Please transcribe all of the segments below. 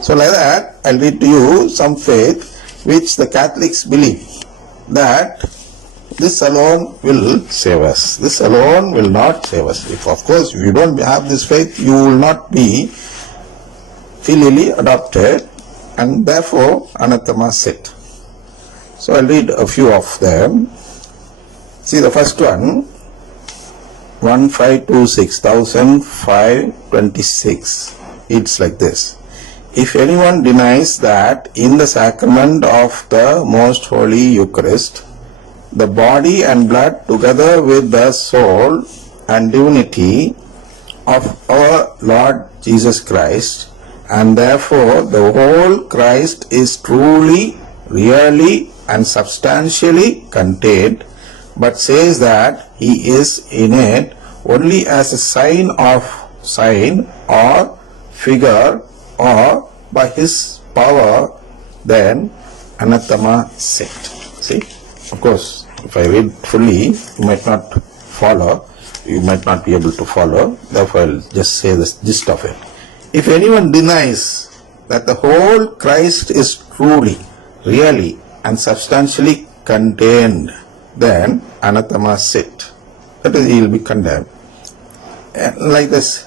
So like that, I'll read to you some faith which the Catholics believe that this alone will save us. This alone will not save us. If of course you don't have this faith, you will not be filially adopted and therefore anathema sit. So I'll read a few of them. See the first one, 1526. It's like this. If anyone denies that in the sacrament of the most holy Eucharist, the body and blood together with the soul and divinity of our Lord Jesus Christ, and therefore the whole Christ is truly, really and substantially contained, but says that he is in it only as a sign or figure or by his power, then anathema sit. See, of course, if I read fully, you might not follow, you might not be able to follow, therefore I'll just say the gist of it. If anyone denies that the whole Christ is truly, really and substantially contained, then anathema sit. That is, he will be condemned. And like this,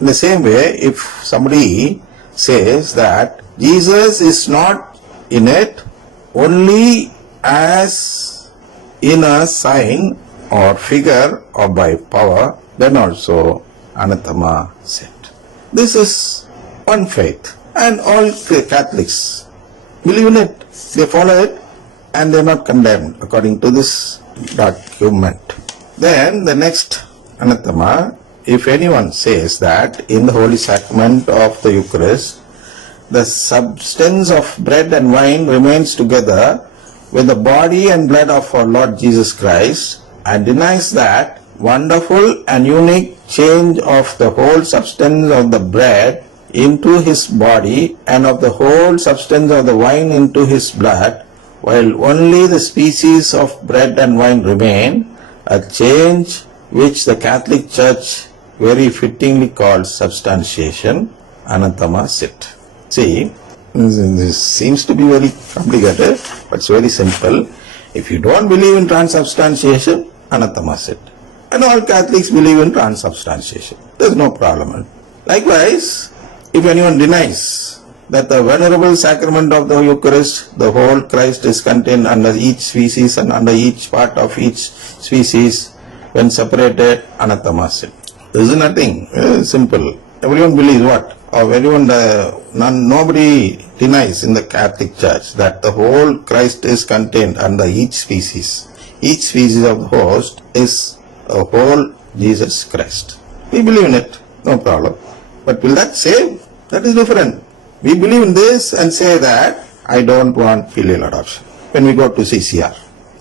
in the same way, if somebody says that Jesus is not in it only as in a sign or figure or by power, then also anathema sit. This is one faith, and all Catholics believe in it. They follow it and they are not condemned according to this document. Then the next anathema, if anyone says that in the Holy Sacrament of the Eucharist, the substance of bread and wine remains together with the body and blood of our Lord Jesus Christ, and denies that wonderful and unique change of the whole substance of the bread into his body and of the whole substance of the wine into his blood, while only the species of bread and wine remain, a change which the Catholic Church very fittingly calls substantiation, anathema sit. See, this seems to be very complicated, but it's very simple. If you don't believe in transubstantiation, anathema sit. And all Catholics believe in transubstantiation. There's no problem. Likewise, if anyone denies that the venerable sacrament of the Eucharist, the whole Christ is contained under each species and under each part of each species, when separated, anathema sit. This is nothing, very simple. Everyone believes what? Or nobody denies in the Catholic Church that the whole Christ is contained under each species. Each species of the host is a whole Jesus Christ. We believe in it, no problem. But will that save? That is different. We believe in this and say that I don't want filial adoption. When we go to CCR,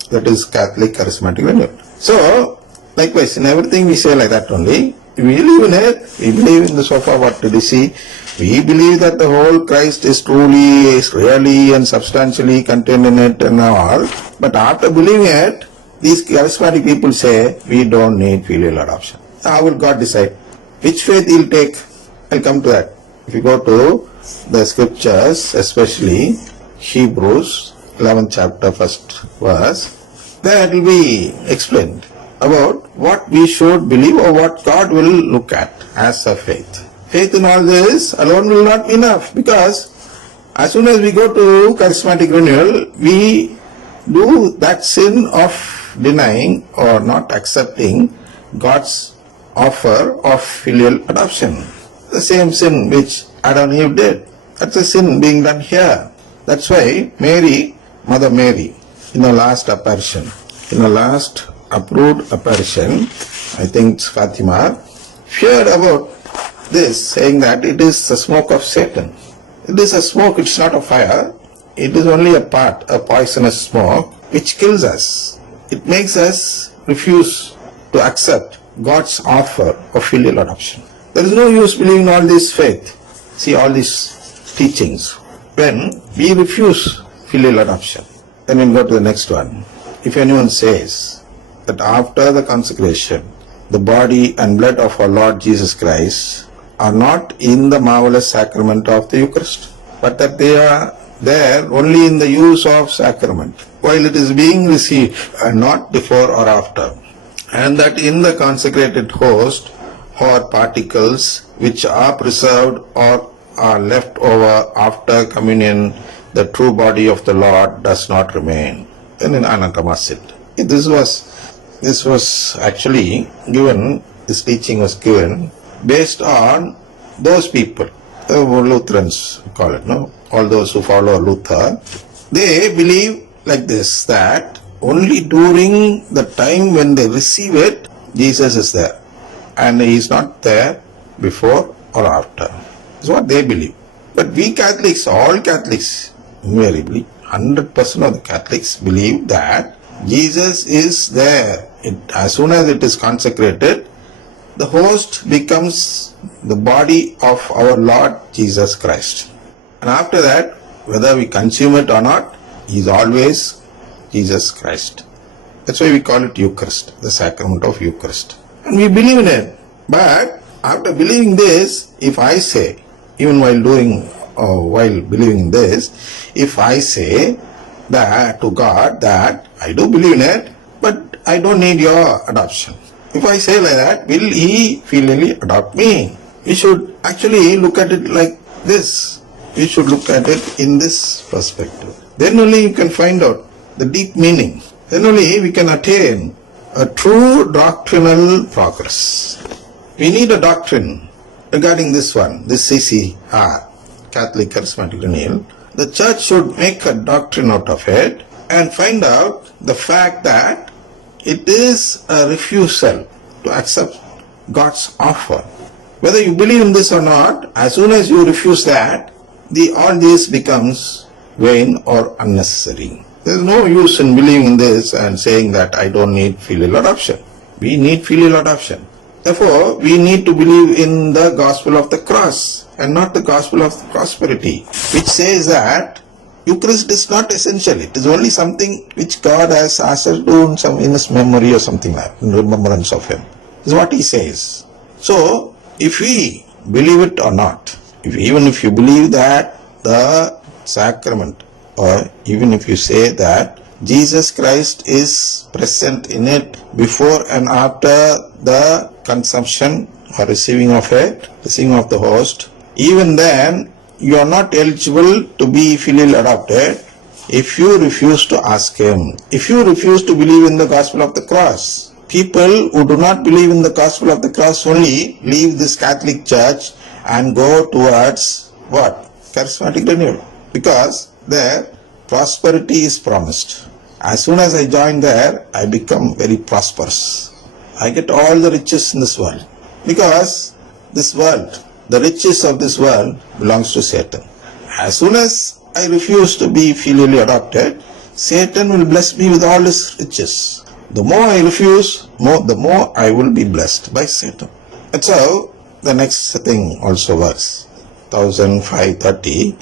that is Catholic Charismatic Renewal. So, likewise, in everything we say like that only. We believe in it. We believe in the sofa, what did we see? We believe that the whole Christ is truly, is really and substantially contained in it and all. But after believing it, these charismatic people say, we don't need filial adoption. How will God decide? Which faith he'll take? I'll come to that. If you go to the scriptures, especially Hebrews 11th chapter, 1st verse, there it will be explained about what we should believe or what God will look at as a faith. Faith in all this alone will not be enough, because as soon as we go to charismatic renewal, we do that sin of denying or not accepting God's offer of filial adoption. The same sin which Adam and Eve did. That's a sin being done here. That's why Mary, Mother Mary, in the last apparition, approved apparition, I think it's Fatima, feared about this, saying that it is the smoke of Satan. It is a smoke, it's not a fire. It is only a poisonous smoke which kills us. It makes us refuse to accept God's offer of filial adoption. There is no use believing all this faith. See, all these teachings. When we refuse filial adoption, then we'll go to the next one. If anyone says that after the consecration, the body and blood of our Lord Jesus Christ are not in the marvelous sacrament of the Eucharist, but that they are there only in the use of sacrament, while it is being received and not before or after. And that in the consecrated host are particles which are preserved or are left over after communion, the true body of the Lord does not remain. Then in Anatamasit. This was actually given, this teaching was given based on those people, the Lutherans call it, no? All those who follow Luther, they believe like this, that only during the time when they receive it, Jesus is there. And he is not there before or after. That's what they believe. But we Catholics, all Catholics, invariably, 100% of the Catholics believe that Jesus is there. As soon as it is consecrated, the host becomes the body of our Lord Jesus Christ. And after that, whether we consume it or not, he is always Jesus Christ. That's why we call it Eucharist, the sacrament of Eucharist. And we believe in it. But after believing this, if I say, even while believing in this, if I say that to God that I do believe in it, but I don't need your adoption. If I say like that, will he filially adopt me? We should actually look at it like this. We should look at it in this perspective. Then only you can find out the deep meaning. Then only we can attain a true doctrinal progress. We need a doctrine regarding this one, this CCR, Catholic Charismatic Renewal. The Church should make a doctrine out of it and find out the fact that it is a refusal to accept God's offer. Whether you believe in this or not, as soon as you refuse that, all this becomes vain or unnecessary. There is no use in believing in this and saying that I don't need filial adoption. We need filial adoption. Therefore, we need to believe in the gospel of the cross and not the gospel of prosperity, which says that Eucharist is not essential. It is only something which God has asked us to do in his memory or something like that, in remembrance of him. This is what he says. So, if we believe it or not, even if you believe that the sacrament, or even if you say that Jesus Christ is present in it before and after the consumption or receiving of the host, even then you are not eligible to be filial adopted if you refuse to ask him. If you refuse to believe in the gospel of the cross. People who do not believe in the gospel of the cross only leave this Catholic Church and go towards what? Charismatic renewal. Because there prosperity is promised. As soon as I join there, I become very prosperous. I get all the riches in this world. Because this world, the riches of this world belongs to Satan. As soon as I refuse to be filially adopted, Satan will bless me with all his riches. The more I refuse, the more I will be blessed by Satan. That's how the next thing also works. 1530.